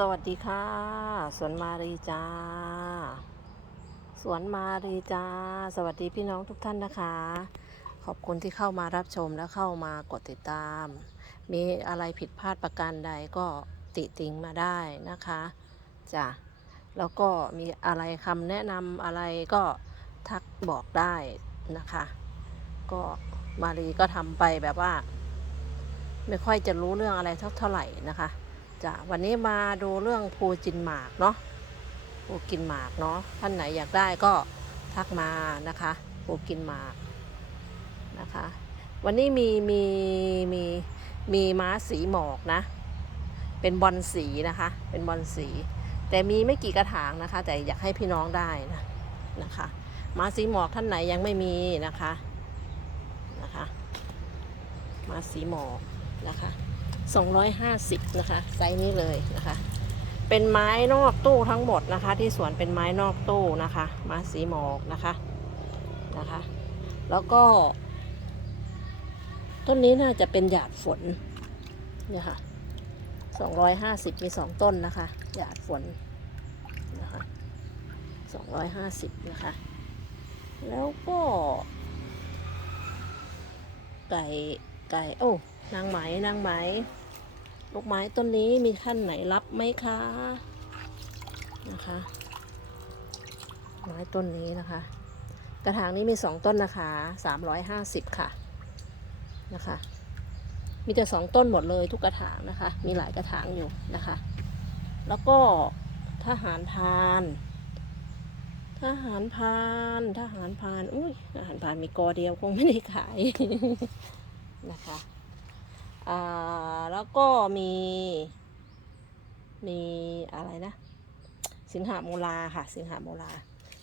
สวัสดีค่ะ สวนมารีจ้า สวนมารีจ้า สวัสดีพี่น้องทุกท่านนะคะ ขอบคุณที่เข้ามารับชมและเข้ามากดติดตาม มีอะไรผิดพลาดประการใดก็ติติงมาได้นะคะจ้ะแล้วก็มีอะไรคำแนะนำอะไรก็ทักบอกได้นะคะ ก็มารีก็ทำไปแบบว่า ไม่ค่อยจะรู้เรื่องอะไรเท่าเท่าไหร่นะคะ จ้ะวันนี้มาดูเรื่องภูจินหมากเนาะภูกินหมากเนาะท่านไหนอยากได้ก็ทักมานะคะภูกินหมากนะคะ วันนี้มีมีมีมีม้าสีหมอกนะ เป็นบอลสีนะคะ เป็นบอลสี แต่มีไม่กี่กระถางนะคะ แต่อยากให้พี่น้องได้นะนะคะม้าสีหมอกท่านไหนยังไม่มีนะคะนะคะม้าสีหมอกนะคะ 250 นะคะ ไซส์นี้เลยนะคะ เป็นไม้นอกตู้ทั้งหมดนะคะ ที่สวนเป็นไม้นอกตู้นะคะ มาสีหมอกนะคะนะคะ แล้วก็ ต้นนี้น่าจะเป็นหยาดฝนเนี่ยค่ะ250 มี 2 ต้นนะคะ หยาดฝนนะคะ250 นะคะ แล้วก็ไก่ ไก่ โอ้ นางไหม นางไหม ลูกไม้ต้นนี้มีท่านไหนรับไหมคะ นะคะ ไม้ต้นนี้นะคะ กระถางนี้มีสองต้นนะคะสามร้อยห้าสิบค่ะ นะคะ มีแต่สองต้นหมดเลยทุกกระถางนะคะ มีหลายกระถางอยู่นะคะ แล้วก็ทหารพานทหารพาน ทหารพาน อุ้ยทหารพานมีกอเดียวคงไม่ได้ขาย นะคะอ่าแล้วก็มี มีอะไรนะ สิงหาโมลาค่ะ สิงหาโมลา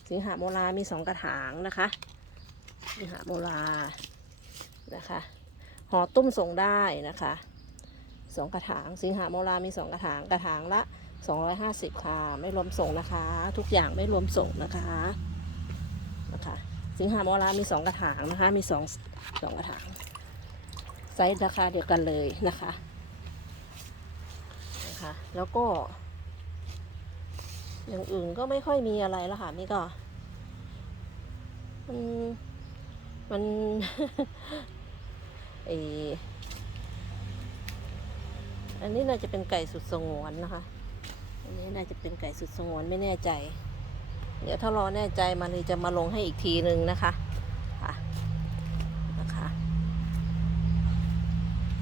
สิงหาโมลามีสองกระถางนะคะ สิงหาโมลานะคะห่อตุ้มส่งได้นะคะสองกระถาง สิงหาโมลามีสองกระถาง กระถางละ 250 ค่ะ ไม่รวมส่งนะคะ ทุกอย่างไม่รวมส่งนะคะนะคะ สิงหาโมลามีสองกระถางนะคะ มีสองสองกระถาง ไซส์ราคาเดียวกันเลยนะคะนะคะ แล้วก็ อย่างอื่นก็ไม่ค่อยมีอะไรแล้วค่ะนี่ก็มันมันเอออันนี้น่าจะเป็นไก่สุดสงวนนะคะ อันนี้น่าจะเป็นไก่สุดสงวนไม่แน่ใจ เดี๋ยวถ้ารอแน่ใจมันเลยจะมาลงให้อีกทีหนึ่งนะคะ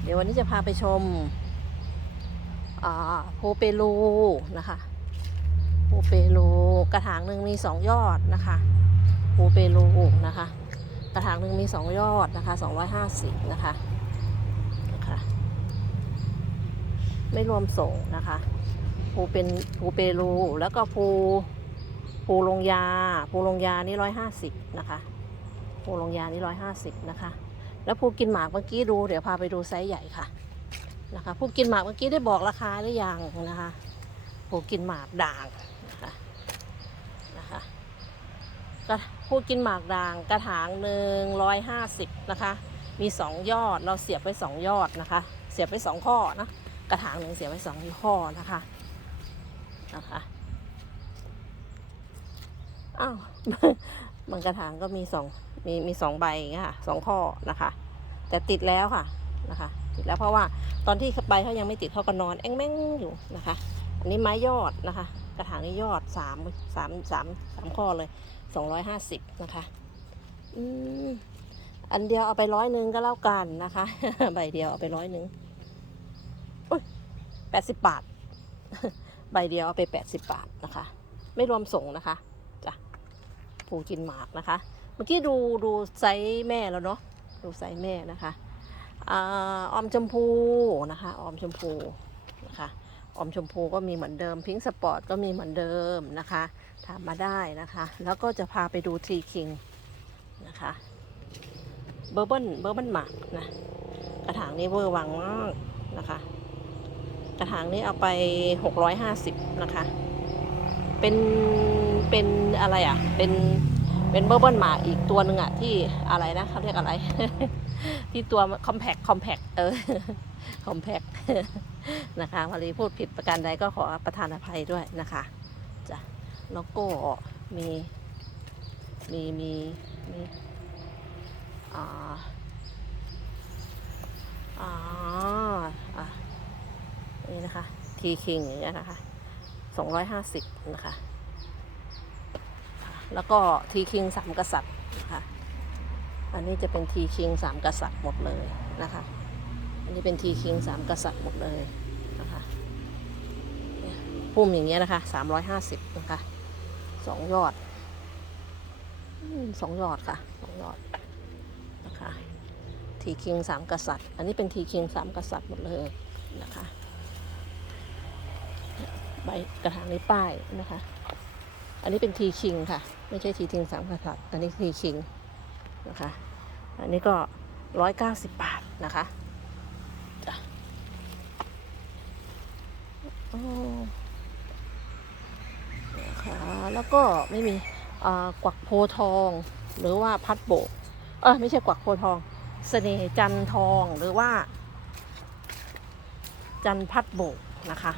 เดี๋ยววันนี้จะพาไปชมโพเปรูนะคะโพเปรูกระถางหนึ่งมีสองยอดนะคะโพเปรูนะคะ กระถางหนึ่งมีสองยอดนะคะสองร้อยห้าสิบนะคะนะคะไม่รวมส่งนะคะภูเป็นภูเปรูแล้วก็ภูภูลงยาภูลงยานี่ร้อยห้าสิบนะคะภูลงยานี่ร้อยห้าสิบนะคะ แล้วภูกินหมากเมื่อกี้ดูเดี๋ยวพาไปดูไซส์ใหญ่ค่ะนะคะภูกินหมากเมื่อกี้ได้บอกราคาหรือยังนะคะภูกินหมากด่างนะคะนะคะก็ภูกินหมากด่างกระถางหนึ่งร้อยห้าสิบนะคะ มีสองยอดเราเสียบไปสองยอดนะคะ เสียบไปสองข้อนะกระถางหนึ่งเสียบไปสองข้อนะคะนะคะอ้าวบางกระถางก็มีสอง มีมีสองใบอย่างเงี้ยค่ะสองข้อนะคะ แต่ติดแล้วค่ะนะคะ ติดแล้วเพราะว่าตอนที่ใบเขายังไม่ติดเขาก็นอนแอ้งแม่งอยู่นะคะ อันนี้ไม้ยอดนะคะ กระถางนี้ยอดสามสามสามสามข้อเลยสองร้อยห้าสิบนะคะอืมอันเดียวเอาไปร้อยหนึ่งก็แล้วกันนะคะ ใบเดียวเอาไปร้อยหนึ่งแปดสิบบาท ใบเดียวเอาไปแปดสิบบาทนะคะ ไม่รวมส่งนะคะจ้ะผูกินหมากนะคะ มื่อกี้ดูดูไซส์แม่แล้วเนาะดูไซส์แม่นะคะออมชมพูนะคะออมชมพูนะคะออมชมพูก็มีเหมือนเดิมพิงค์สปอร์ตก็มีเหมือนเดิมนะคะ ถามมาได้นะคะ แล้วก็จะพาไปดูทรีคิงนะคะเบอร์เบิลเบอร์เบิลหมากนะกระถางนี้เวอร์วังมากนะคะ กระถางนี้เอาไป 650 นะคะ เป็นเป็นอะไรอะเป็น เป็นเบอร์เบิลหมาอีกตัวหนึ่งอะที่อะไรนะเขาเรียกอะไร ที่ตัวคอมแพคคอมแพคเออคอมแพคนะคะมารีพูดผิดประการใดก็ขอประทานอภัยด้วยนะคะจ้ะแล้วก็มีมีมีมีอ่าอ่าอะนี่นะคะทีคิงอย่างเงี้ยนะคะสองร้อยห้าสิบนะคะ แล้วก็ทีคิงสามกษัตริย์นะคะอันนี้จะเป็นทีคิงสามกษัตริย์หมดเลยนะคะ อันนี้เป็นทีคิงสามกษัตริย์หมดเลยนะคะพุ่มอย่างเงี้ยนะคะสามร้อยห้าสิบนะคะสองยอดสองยอดค่ะสองยอดนะคะทีคิงสามกษัตริย์ อันนี้เป็นทีคิงสามกษัตริย์หมดเลยนะคะใบกระถางนี้ป้ายนะคะ อันนี้เป็นทีคิงค่ะ ไม่ใช่ทีคิงสามกษัตริย์อันนี้ทีคิงนะคะ อันนี้ก็ร้อยเก้าสิบบาทนะคะจ้ะโอ้นะคะแล้วก็ไม่มีอ่ากวักโพทอง หรือว่าพัดโบก เออไม่ใช่กวักโพทองเสน่ห์จันทองหรือว่า จันพัดโบกนะคะ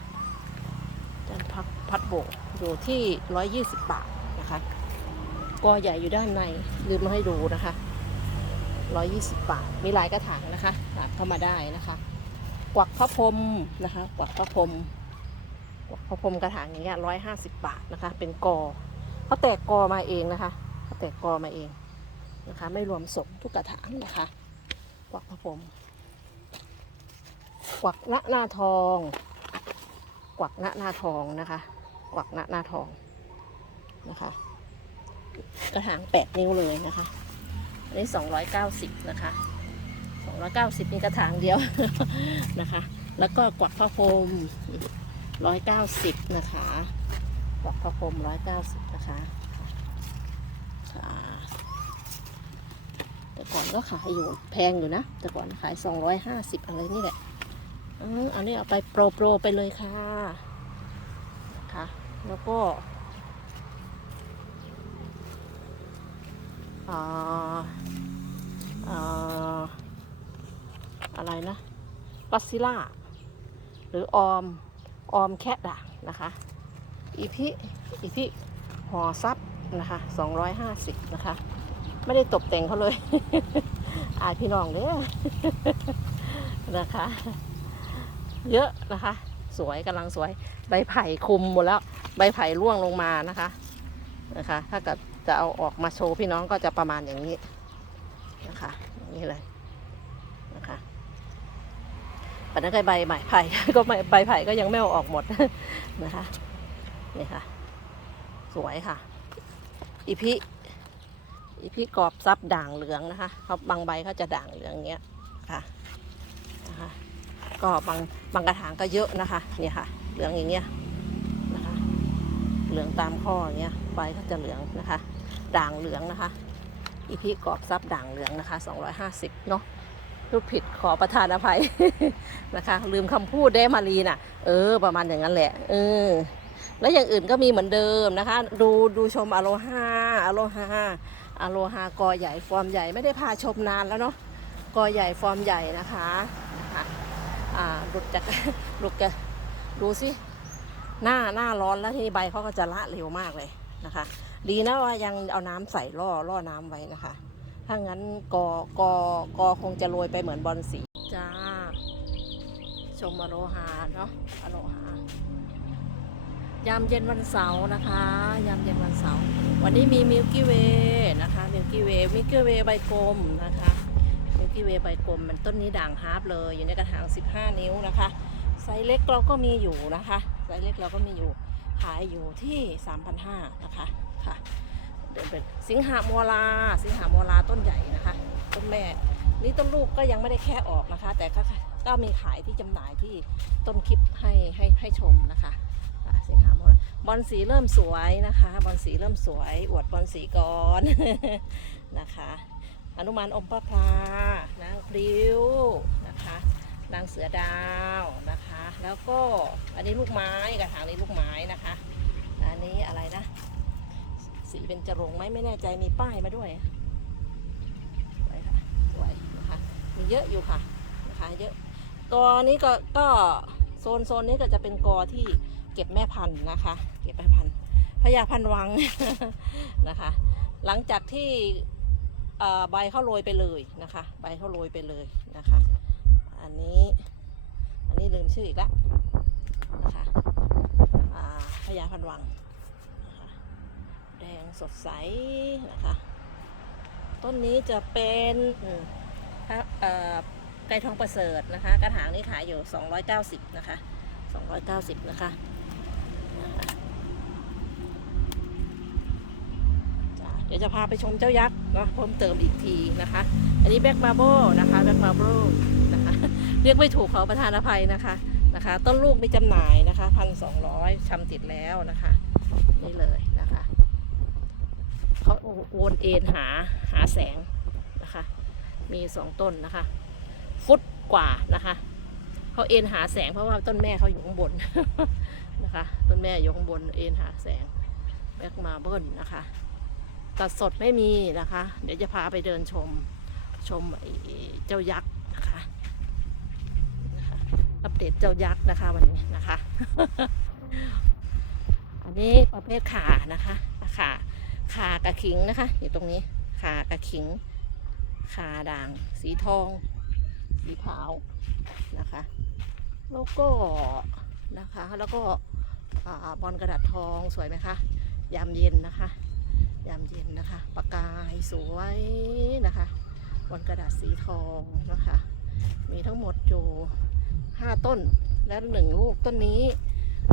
จันพัดพัดโบกอยู่ที่ร้อยยี่สิบบาท กอใหญ่อยู่ด้านในลืมมาให้ดูนะคะ120 บาท มีหลายกระถางนะคะหาเข้ามาได้นะคะ กวักพระพรมนะคะ กวักพระพรมกวักพระพรมกระถางอย่างเงี้ย150บาทนะคะ เป็นกอเขาแตกกอมาเองนะคะเขาแตกกอมาเองนะคะ ไม่รวมสมทุกกระถางนะคะ กวักพระพรมกวักณหน้าทอง กวักณหน้าทองนะคะ กวักณหน้าทองนะคะ กระถางแปดนิ้วเลยนะคะอันนี้สองร้อยเก้าสิบนะคะสองร้อยเก้าสิบมีกระถางเดียวนะคะ แล้วก็กวักพระพรมร้อยเก้าสิบนะคะกวักพระพรมร้อยเก้าสิบนะคะแต่ก่อนก็ขายอยู่แพงอยู่นะ แต่ก่อนขายสองร้อยห้าสิบอะไรนี่แหละอันนี้เอาไปโปรโปรไปเลยค่ะนะคะแล้วก็ อะไรนะก็ซิล่า หรือออม ออมแคทด่างนะคะ อีพิ อีพิห่อซับนะคะ250นะคะ ไม่ได้ตกแต่งเขาเลย อาพี่น้องเด้อนะคะ เยอะนะคะ สวยกำลังสวย ใบไผ่คุมหมดแล้ว ใบไผ่ร่วงลงมานะคะ นะคะ ถ้าเกิด จะเอาออกมาโชว์พี่น้องก็จะประมาณอย่างนี้นะคะอย่างนี้เลยนะคะปัจจุบันใบใหม่ไผ่ก็ใบไผ่ก็ยังไม่เอาออกหมดนะคะนี่ค่ะ สวยค่ะ อีพิอีพิกรอบซับด่างเหลืองนะคะเขาบางใบเขาจะด่างเหลืองอย่างเงี้ยค่ะนะคะก็บางบางกระถางก็เยอะนะคะเนี่ยค่ะ เหลืองอย่างเงี้ยนะคะ เหลืองตามข้ออย่างเงี้ยใบเขาจะเหลืองนะคะ ด่างเหลืองนะคะ อีพีกรอบซับด่างเหลืองนะคะ 250 เนาะพูดผิดขอประทานอภัยนะคะ ลืมคำพูดได้มารีน่ะ เออ ประมาณอย่างนั้นแหละ เออ แล้วอย่างอื่นก็มีเหมือนเดิมนะคะ ดูดูชมอโลฮาอโลฮาอโลฮากอใหญ่ฟอร์มใหญ่ไม่ได้พาชมนานแล้วเนาะกอใหญ่ฟอร์มใหญ่นะคะนะคะอ่าหลุดจากหลุดกันดูสิหน้าหน้าร้อนแล้วทีนี้ใบเขาก็จะละเร็วมากเลย นะคะ ดีนะว่ายังเอาน้ำใส่ล่อล่อน้ำไว้นะคะ ถ้างั้นกอกอกอคงจะโรยไปเหมือนบอลสีจ้าชมอโลฮาเนาะอโลฮายามเย็นวันเสาร์นะคะ ยามเย็นวันเสาร์วันนี้มีมิลกี้เวย์นะคะมิลกี้เวย์มิลกี้เวย์ใบกลมนะคะมิลกี้เวย์ใบกลมมันต้นนี้ด่างฮาร์ปเลยอยู่ในกระถาง 15 นิ้วนะคะไซส์เล็กเราก็มีอยู่นะคะไซส์เล็กเราก็มีอยู่ ขายอยู่ที่ 3,500นะคะค่ะเดินเป็นสิงหาโมลา สิงหาโมลาต้นใหญ่นะคะ ต้นแม่นี่ต้นลูกก็ยังไม่ได้แค่ออกนะคะ แต่ก็ก็มีขายที่จำหน่ายที่ต้นคลิปให้ให้ให้ชมนะคะสิงหาโมลาบอลสีเริ่มสวยนะคะ บอลสีเริ่มสวย อวดบอลสีก่อนนะคะอนุมานอมพระพลานางพลิ้วนะคะ นางเสือดาวนะคะ แล้วก็อันนี้ลูกไม้กระถางนี้ลูกไม้นะคะ อันนี้อะไรนะ สีเป็นจรงไหมไม่แน่ใจมีป้ายมาด้วยสวยค่ะสวยนะคะมีเยอะอยู่ค่ะนะคะเยอะกอนี้ก็ก็โซนโซนนี้ก็จะเป็นกอที่เก็บแม่พันธุ์นะคะ เก็บแม่พันธุ์พญาพันธ์วังนะคะ หลังจากที่ใบเข้าโรยไปเลยนะคะ ใบเข้าโรยไปเลยนะคะ อันนี้ อันนี้ลืมชื่ออีกล้วนะคะพญาพันวังนะคะแดงสดใสนะคะ ต้นนี้จะเป็นถ้าไก่ทองประเสริฐนะคะ กระถางนี้ขายอยู่ 290 นะคะ 290 นะคะนะคะจ้ะเดี๋ยวจะพาไปชมเจ้ายักษ์เนาะเพิ่มเติมอีกทีนะคะ อันนี้แบ็กมาโบนะคะแบ็กมาโบ เรียกไม่ถูกขอประทานอภัยนะคะนะคะ ต้นลูกมีจำหน่ายนะคะพันสองร้อยชำติดแล้วนะคะ นี่เลยนะคะเขาวนเอ็นหาหาแสงนะคะ มีสองต้นนะคะ ฟุตกว่านะคะเขาเอ็นหาแสงเพราะว่าต้นแม่เขาอยู่ข้างบนนะคะ ต้นแม่อยู่ข้างบนเอ็นหาแสงแบ็กมาเบิลนะคะตัดสดไม่มีนะคะ เดี๋ยวจะพาไปเดินชมชมไอเจ้ายักษ์นะคะ ดเจ้ายักษ์นะคะวันนี้นะคะ อันนี้ประเภทขานะคะขาขากระขิงนะคะ อยู่ตรงนี้ขากระขิงขาด่าง สีทอง สีขาวนะคะ แล้วก็นะคะ แล้วก็บอลกระดาษทองสวยไหมคะ ยามเย็นนะคะ ยามเย็นนะคะปากกายสวยนะคะบนกระดาษสีทองนะคะ มีทั้งหมดอยู่ ห้าต้น และหนึ่งลูกต้นนี้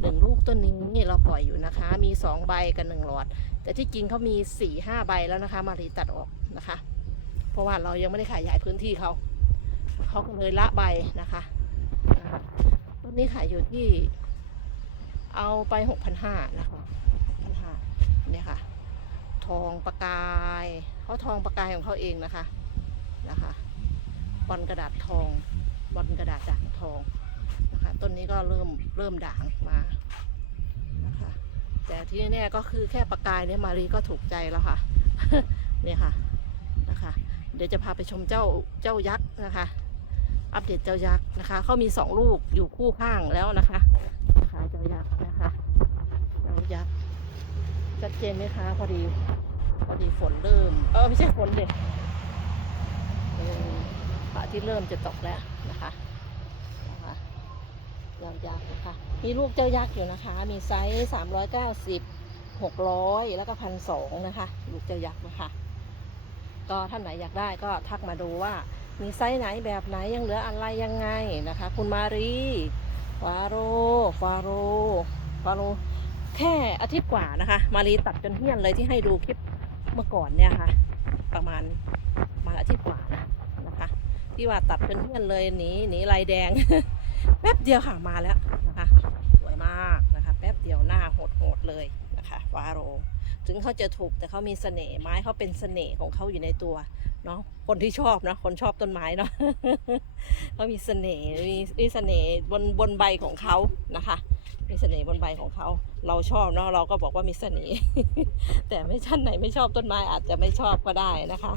หนึ่งลูกต้นนี้นี่เราปล่อยอยู่นะคะ มีสองใบกับหนึ่งหลอด แต่ที่จริงเขามีสี่ห้าใบแล้วนะคะ มารีตัดออกนะคะ เพราะว่าเรายังไม่ได้ขยายพื้นที่เขาเขาก็เลยละใบนะคะต้นนี้ขายอยู่ที่ เอาไปหกพันห้านะคะพันห้าเนี่ยค่ะ ทองประกายเขาทองประกายของเขาเองนะคะนะคะบอลกระดาษทองบอลกระดาษด่างทอง ก็เริ่มเริ่มด่างมานะคะ แต่ที่แน่ก็คือแค่ประกายเนี่ยมารีก็ถูกใจแล้วค่ะเนี่ยค่ะนะคะ เดี๋ยวจะพาไปชมเจ้าเจ้ายักษ์นะคะ อัปเดตเจ้ายักษ์นะคะเขามีสองลูกอยู่คู่ข้างแล้วนะคะนะคะเจ้ายักษ์นะคะเจ้ายักษ์ชัดเจนไหมคะพอดีพอดีฝนเริ่ม เออไม่ใช่ฝนเด็กพระอาที่เริ่มจะตกแล้วนะคะ ยาวยักษ์นะคะ มีลูกเจ้ายักษ์อยู่นะคะ มีไซส์สามร้อยเก้าสิบหกร้อยแล้วก็พันสองนะคะ ลูกเจ้ายักษ์นะคะ ก็ท่านไหนอยากได้ก็ทักมาดูว่ามีไซส์ไหนแบบไหนยังเหลืออะไรยังไงนะคะ คุณมารีฟาโรฟาโรฟาโรแค่อาทิตย์กว่านะคะ มารีตัดจนเฮี้ยนเลยที่ให้ดูคลิปเมื่อก่อนเนี่ยค่ะ ประมาณประมาณอาทิตย์กว่านะนะคะ ที่ว่าตัดจนเฮี้ยนเลยหนีหนีลายแดง แป๊บเดียวค่ะมาแล้วนะคะสวยมากนะคะแป๊บเดียวหน้าโหดๆเลยนะคะฟาโรห์ถึงเขาจะถูกแต่เขามีเสน่ห์ไม้เขาเป็นเสน่ห์ของเขาอยู่ในตัวเนาะคนที่ชอบนะคนชอบต้นไม้เนาะเขามีเสน่ห์มีมีเสน่ห์บนบนใบของเขานะคะ มีเสน่ห์บนใบของเขา เราชอบเนาะเราก็บอกว่ามีเสน่ห์แต่ไม่ท่านไหนไม่ชอบต้นไม้อาจจะไม่ชอบก็ได้นะคะ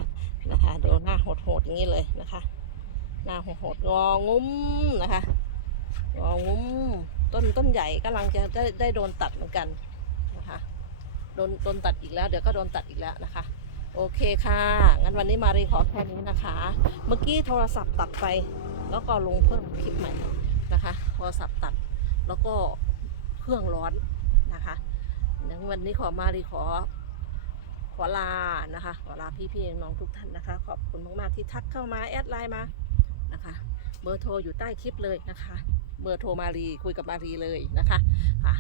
นะคะดูหน้าโหดๆอย่างนี้เลยนะคะหน้าโหดๆงองุ้มนะคะ งองุ้มต้นต้นใหญ่กำลังจะได้ได้โดนตัดเหมือนกันนะคะโดนโดนตัดอีกแล้ว เดี๋ยวก็โดนตัดอีกแล้วนะคะ โอเคค่ะ งั้นวันนี้มารีขอแค่นี้นะคะ เมื่อกี้โทรศัพท์ตัดไป แล้วก็ลงเพิ่มคลิปใหม่นะคะ โทรศัพท์ตัดแล้วก็เครื่องร้อนนะคะงั้นวันนี้ขอมารีขอขอลานะคะ ขอลาพี่ๆน้องทุกท่านนะคะ ขอบคุณมากๆที่ทักเข้ามาแอดไลน์มานะคะ เบอร์โทรอยู่ใต้คลิปเลยนะคะ เบอร์โทรมารีคุยกับมารีเลยนะคะค่ะ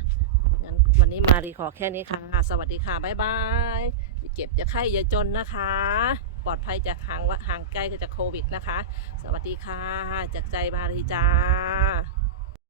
งั้นวันนี้มารีขอแค่นี้ค่ะ สวัสดีค่ะบ๊ายบายอย่าเจ็บจะไข้อย่าจนนะคะ ปลอดภัยจากห่างห่างไกลจากโควิดนะคะ สวัสดีค่ะจากใจมารีจ้า